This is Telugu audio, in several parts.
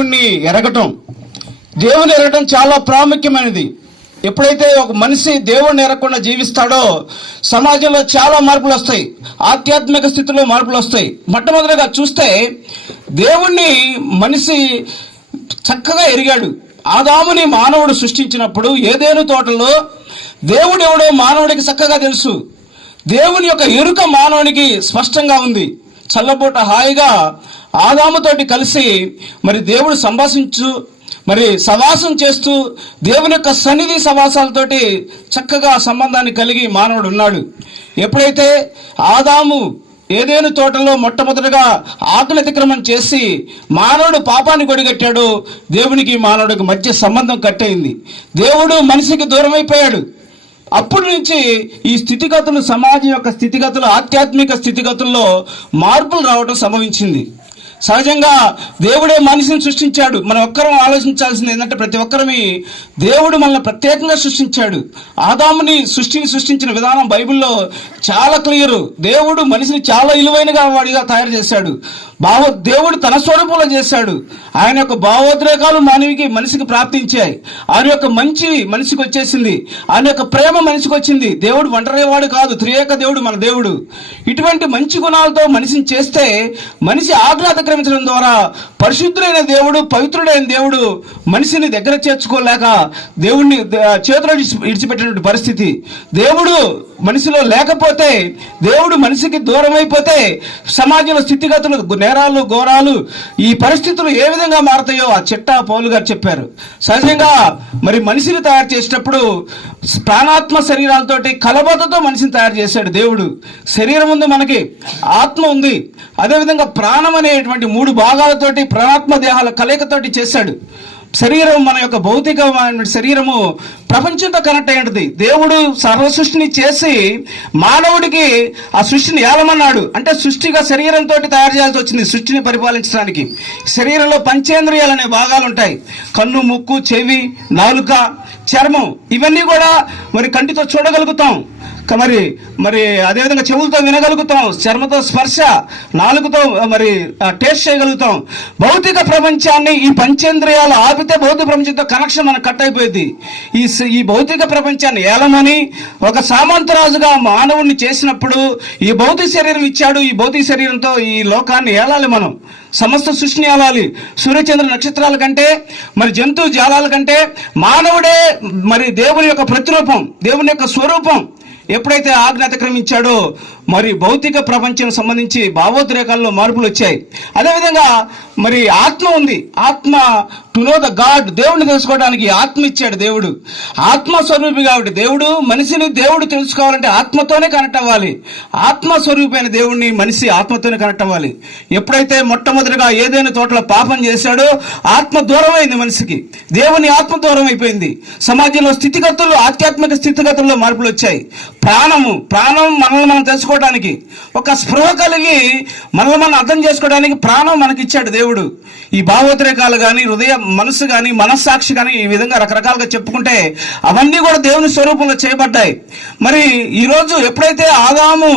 దేవుణ్ణి ఎరగటం చాలా ప్రాముఖ్యమైనది. ఎప్పుడైతే ఒక మనిషి దేవుణ్ణి ఎరగకుండా జీవిస్తాడో సమాజంలో చాలా మార్పులు వస్తాయి, ఆధ్యాత్మిక స్థితిలో మార్పులు వస్తాయి. మొట్టమొదటిగా చూస్తే దేవుణ్ణి మనిషి చక్కగా ఎరిగాడు. ఆదాముని మానవుడు సృష్టించినప్పుడు ఏదేను తోటలో దేవుడు ఎవడో మానవుడికి చక్కగా తెలుసు. దేవుని యొక్క ఎరుక మానవునికి స్పష్టంగా ఉంది. చల్లబూట హాయిగా ఆదాముతోటి కలిసి మరి దేవుడు సవాసం చేస్తూ దేవుని యొక్క సన్నిధి సవాసాలతోటి చక్కగా సంబంధాన్ని కలిగి మానవుడు ఉన్నాడు. ఎప్పుడైతే ఆదాము ఏదేను తోటలో మొట్టమొదటిగా ఆజ్ఞ అతిక్రమం చేసి మానవుడు పాపాన్ని కొడిగట్టాడు, దేవునికి మానవుడికి మధ్య సంబంధం కట్టయింది. దేవుడు మనిషికి దూరం అయిపోయాడు. అప్పటి నుంచి ఈ స్థితిగతులు, సమాజం యొక్క స్థితిగతులు, ఆధ్యాత్మిక స్థితిగతుల్లో మార్పులు రావడం సంభవించింది. సహజంగా దేవుడే మనిషిని సృష్టించాడు. మనం ఒక్కరం ఆలోచించాల్సింది ఏంటంటే ప్రతి ఒక్కరిని దేవుడు మనల్ని ప్రత్యేకంగా సృష్టించాడు. ఆదాముని సృష్టించిన విధానం బైబిల్లో చాలా క్లియరు. దేవుడు మనిషిని చాలా విలువైనగా వాడిగా తయారు చేశాడు. దేవుడు తన స్వరూపంలో చేశాడు. ఆయన యొక్క భావోద్రేకాలు మనిషికి ప్రాప్తించాయి. ఆయన యొక్క మంచి మనిషికి వచ్చేసింది. ఆయన యొక్క ప్రేమ మనిషికి వచ్చింది. దేవుడు ఒంటరివాడు కాదు, త్రియేక దేవుడు మన దేవుడు. ఇటువంటి మంచి గుణాలతో మనిషిని చేస్తే మనిషి ఆజ్ఞ అతిక్రమించడం ద్వారా పరిశుద్ధుడైన దేవుడు, పవిత్రుడైన దేవుడు మనిషిని దగ్గర చేర్చుకోలేక దేవుణ్ణి చేతిలో విడిచిపెట్టినటువంటి పరిస్థితి. దేవుడు మనిషిలో లేకపోతే, దేవుడు మనిషికి దూరం అయిపోతే సమాజంలో స్థితిగతులు, నేరాలు, ఘోరాలు, ఈ పరిస్థితులు ఏ విధంగా మారతాయో ఆ చిట్టా పౌలు గారు చెప్పారు. సహజంగా మరి మనిషిని తయారు చేసేటప్పుడు ప్రాణాత్మ శరీరాలతోటి కలబోతతో మనిషిని తయారు చేశాడు దేవుడు. శరీరం ఉంది, మనకి ఆత్మ ఉంది, అదేవిధంగా ప్రాణం అనేటువంటి 3 భాగాలతోటి ప్రాణాత్మ దేహాల కలయికతోటి చేశాడు. శరీరం, మన యొక్క భౌతికమైన శరీరము ప్రపంచంతో కనెక్ట్ అయి ఉంటుంది. దేవుడు సర్వ సృష్టిని చేసి మానవుడికి ఆ సృష్టిని ఏలమన్నాడు. అంటే సృష్టిగా శరీరంతో తయారు చేయాల్సి వచ్చింది. సృష్టిని పరిపాలించడానికి శరీరంలో పంచేంద్రియాలు అనే భాగాలు ఉంటాయి. కన్ను, ముక్కు, చెవి, నాలుక, చర్మం, ఇవన్నీ కూడా మరి కంటితో చూడగలుగుతాం, మరి అదేవిధంగా చెవులతో వినగలుగుతాం, చర్మతో స్పర్శ, నాలుగుతో మరి టేస్ట్ చేయగలుగుతాం. భౌతిక ప్రపంచాన్ని ఈ పంచేంద్రియాలు ఆపితే భౌతిక ప్రపంచంతో కనెక్షన్ మనకు కట్ అయిపోయింది. ఈ భౌతిక ప్రపంచాన్ని ఏలమని ఒక సామంతరాజుగా మానవుణ్ణి చేసినప్పుడు ఈ భౌతిక శరీరం ఇచ్చాడు. ఈ భౌతిక శరీరంతో ఈ లోకాన్ని ఏలాలి, మనం సమస్త సృష్టిని ఏలాలి. సూర్యచంద్ర నక్షత్రాల కంటే, మరి జంతు జాలాల కంటే మానవుడే మరి దేవుని యొక్క ప్రతిరూపం, దేవుని యొక్క స్వరూపం. ఎప్పుడైతే ఆజ్ఞ అతిక్రమించాడో మరి భౌతిక ప్రపంచం సంబంధించి భావోద్రేకాల్లో మార్పులు వచ్చాయి. అదేవిధంగా మరి ఆత్మ ఉంది. ఆత్మ టు నో ద గాడ్, దేవుడిని తెలుసుకోవడానికి ఆత్మ ఇచ్చాడు దేవుడు. ఆత్మస్వరూపి కాబట్టి దేవుడు తెలుసుకోవాలంటే ఆత్మతోనే కనెక్ట్ అవ్వాలి. ఆత్మస్వరూపైన దేవుడిని మనిషి ఆత్మతోనే కనెక్ట్ అవ్వాలి. ఎప్పుడైతే మొట్టమొదటిగా ఏదైనా తోటలో పాపం చేశాడో ఆత్మ దూరం అయింది మనిషికి, దేవుని ఆత్మ దూరం అయిపోయింది. సమాజంలో స్థితిగతులు, ఆధ్యాత్మిక స్థితిగతుల్లో మార్పులు వచ్చాయి. ప్రాణం మనల్ని మనం తెలుసుకోవడానికి, ఒక స్పృహ కలిగి మనల్ని మనం అర్థం చేసుకోవడానికి ప్రాణం మనకి ఇచ్చాడు దేవుడు. ఈ భావోద్రేకాలు కానీ, హృదయ మనస్సు కానీ, మనస్సాక్షి కానీ, ఈ విధంగా రకరకాలుగా చెప్పుకుంటే అవన్నీ కూడా దేవుని స్వరూపంలో చేయబడ్డాయి. మరి ఈరోజు ఎప్పుడైతే ఆదాము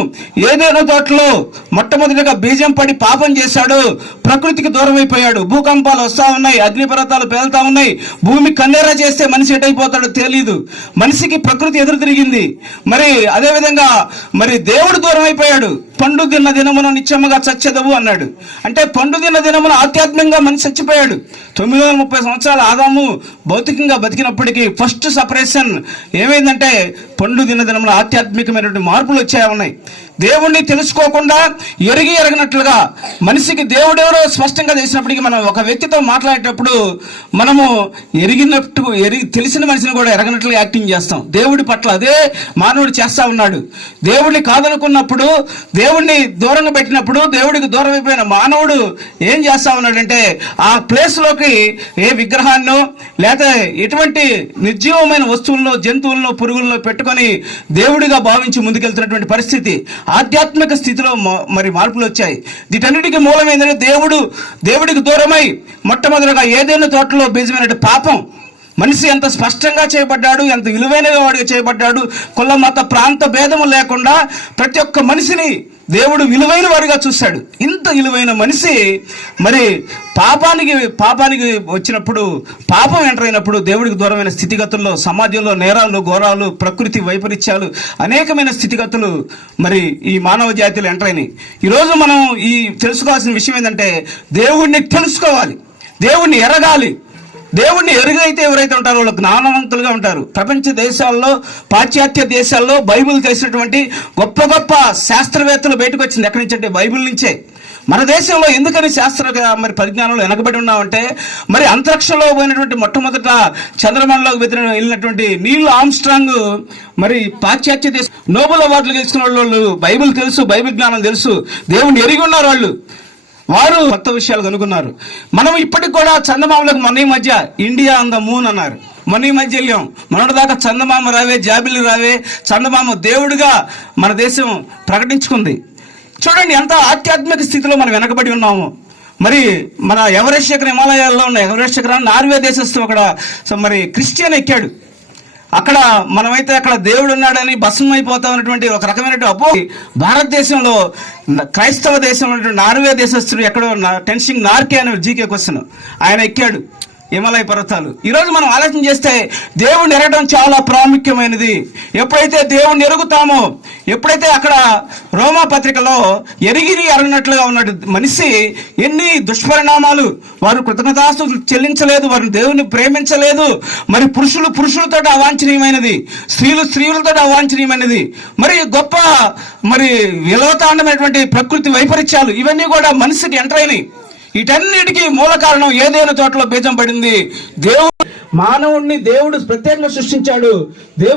ఏదేనో తోటలో మొట్టమొదటిగా బీజం పడి పాపం చేశాడో ప్రకృతికి దూరం అయిపోయాడు. భూకంపాలు వస్తా ఉన్నాయి, అగ్నిపర్వతాలు పేలుతా ఉన్నాయి. భూమి కన్నేరా చేస్తే మనిషి ఎటైపోతాడో తెలియదు. మనిషికి ప్రకృతి ఎదురు తిరిగింది. మరి అదేవిధంగా మరి దేవుడు దూరం అయిపోయాడు. పండు తిన్న దినమున నిత్యముగా చచ్చెదవు అన్నాడు. అంటే పండు తిన్న దినమున ఆధ్యాత్మికంగా మనిషి చచ్చిపోయాడు. 930 సంవత్సరాలు ఆదాము భౌతికంగా బతికినప్పటికీ ఫస్ట్ సపరేషన్ ఏమైందంటే పండు తిన్న దినమున ఆధ్యాత్మికమైనటువంటి మార్పులు ఉన్నాయి. దేవుణ్ణి తెలుసుకోకుండా ఎరగనట్లుగా మనిషికి దేవుడెవరో స్పష్టంగా తెలిసినప్పటికీ మనం ఒక వ్యక్తితో మాట్లాడేటప్పుడు మనము తెలిసిన మనిషిని కూడా ఎరగనట్లుగా యాక్టింగ్ చేస్తాం. దేవుడి పట్ల అదే మానవుడు చేస్తా ఉన్నాడు. దేవుడిని కాదనుకున్నప్పుడు, దేవుడిని దూరంగా పెట్టినప్పుడు, దేవుడికి దూరం అయిపోయిన మానవుడు ఏం చేస్తా ఉన్నాడంటే ఆ ప్లేస్ లోకి ఏ విగ్రహాన్నో లేదా ఎటువంటి నిర్జీవమైన వస్తువులను, జంతువులను, పురుగులను పెట్టుకొని దేవుడిగా భావించి ముందుకెళ్తున్నటువంటి పరిస్థితి. ఆధ్యాత్మిక స్థితిలో మరి మార్పులు వచ్చాయి. వీటన్నిటికీ మూలం ఏంటంటే దేవుడికి దూరమై మొట్టమొదటిగా ఏదైనా తోటలో బీజమైన పాపం. మనిషి ఎంత స్పష్టంగా చేయబడ్డాడు, ఎంత విలువైనగా వాడిగా చేయబడ్డాడు. కుల మత ప్రాంత భేదము లేకుండా ప్రతి ఒక్క మనిషిని దేవుడు విలువైన వాడిగా చూశాడు. ఇంత విలువైన మనిషి మరి పాపానికి వచ్చినప్పుడు, పాపం ఎంటర్ అయినప్పుడు దేవుడికి దూరమైన స్థితిగతుల్లో, సమాజంలో నేరాలు, ఘోరాలు, ప్రకృతి వైపరీత్యాలు, అనేకమైన స్థితిగతులు మరి ఈ మానవ జాతిలో ఎంటర్ అయినాయి. ఈరోజు మనం తెలుసుకోవాల్సిన విషయం ఏంటంటే, దేవుణ్ణి తెలుసుకోవాలి, దేవుణ్ణి ఎరగాలి. దేవుణ్ణి ఎరుగైతే ఎవరైతే ఉంటారో వాళ్ళు జ్ఞానవంతులుగా ఉంటారు. ప్రపంచ దేశాల్లో, పాశ్చాత్య దేశాల్లో బైబిల్ తెలిసినటువంటి గొప్ప గొప్ప శాస్త్రవేత్తలు బయటకు వచ్చింది ఎక్కడి నుంచి అంటే బైబిల్ నుంచే. మన దేశంలో ఎందుకని మరి పరిజ్ఞానంలో వెనకబడి ఉన్నామంటే, మరి అంతరిక్షంలో పోయినటువంటి మొట్టమొదట చంద్రమండలోకి వెళ్ళినటువంటి నీల్ ఆర్మ్స్ట్రాంగ్ మరి పాశ్చాత్య దేశం నోబెల్ అవార్డులు గెలుచుకున్న వాళ్ళు బైబిల్ తెలుసు, బైబిల్ జ్ఞానం తెలుసు, దేవుణ్ణి ఎరిగి ఉన్నారు. వారు కొత్త విషయాలు కనుగొన్నారు. మనం ఇప్పటికి కూడా చందమామలకు మొన్న ఈ మధ్య ఇండియా ఆన్ ద మూన్ అన్నారు. మొన్న ఈ మధ్య వెళ్ళాం. మొన్నటి దాకా చందమామ రావే, జాబిల్లి రావే, చందమామ దేవుడిగా మన దేశం ప్రకటించుకుంది. చూడండి ఎంత ఆధ్యాత్మిక స్థితిలో మనం వెనకబడి ఉన్నాము. మరి మన ఎవరెస్ట్ శిఖరం, హిమాలయాల్లో ఉన్న ఎవరెస్ట్ శిఖరాన్ని నార్వే దేశస్థు అక్కడ మరి క్రిస్టియన్ ఎక్కాడు. అక్కడ మనమైతే అక్కడ దేవుడు ఉన్నాడని భస్మం అయిపోతా ఉన్నటువంటి ఒక రకమైనటువంటి భారతదేశంలో క్రైస్తవ దేశంలో నార్వే దేశస్తుడు ఎక్కడో టెన్సింగ్ నార్కే అనే జీకే క్వశ్చన్ ఆయన ఎక్కాడు హిమాలయ పర్వతాలు. ఈరోజు మనం ఆలోచన చేస్తే దేవుణ్ణి ఎరగడం చాలా ప్రాముఖ్యమైనది. ఎప్పుడైతే దేవుణ్ణి ఎరుగుతామో, ఎప్పుడైతే అక్కడ రోమా పత్రికలో ఎరగినట్లుగా ఉన్నట్టు మనిషి ఎన్ని దుష్పరిణామాలు, వారు కృతజ్ఞతాస్తుతులు చెల్లించలేదు, వారిని దేవుని ప్రేమించలేదు. మరి పురుషులతో అవాంఛనీయమైనది, స్త్రీలతో అవాంఛనీయమైనది, మరి గొప్ప మరి విలవతాండమైనటువంటి ప్రకృతి వైపరీత్యాలు ఇవన్నీ కూడా మనిషికి ఎంటర్ అయినాయి. వీటన్నిటికీ మూల కారణం ఏదైనా తోటలో బీజం పడింది. మానవుణ్ణి దేవుడు ప్రత్యేకంగా సృష్టించాడు. దేవుడు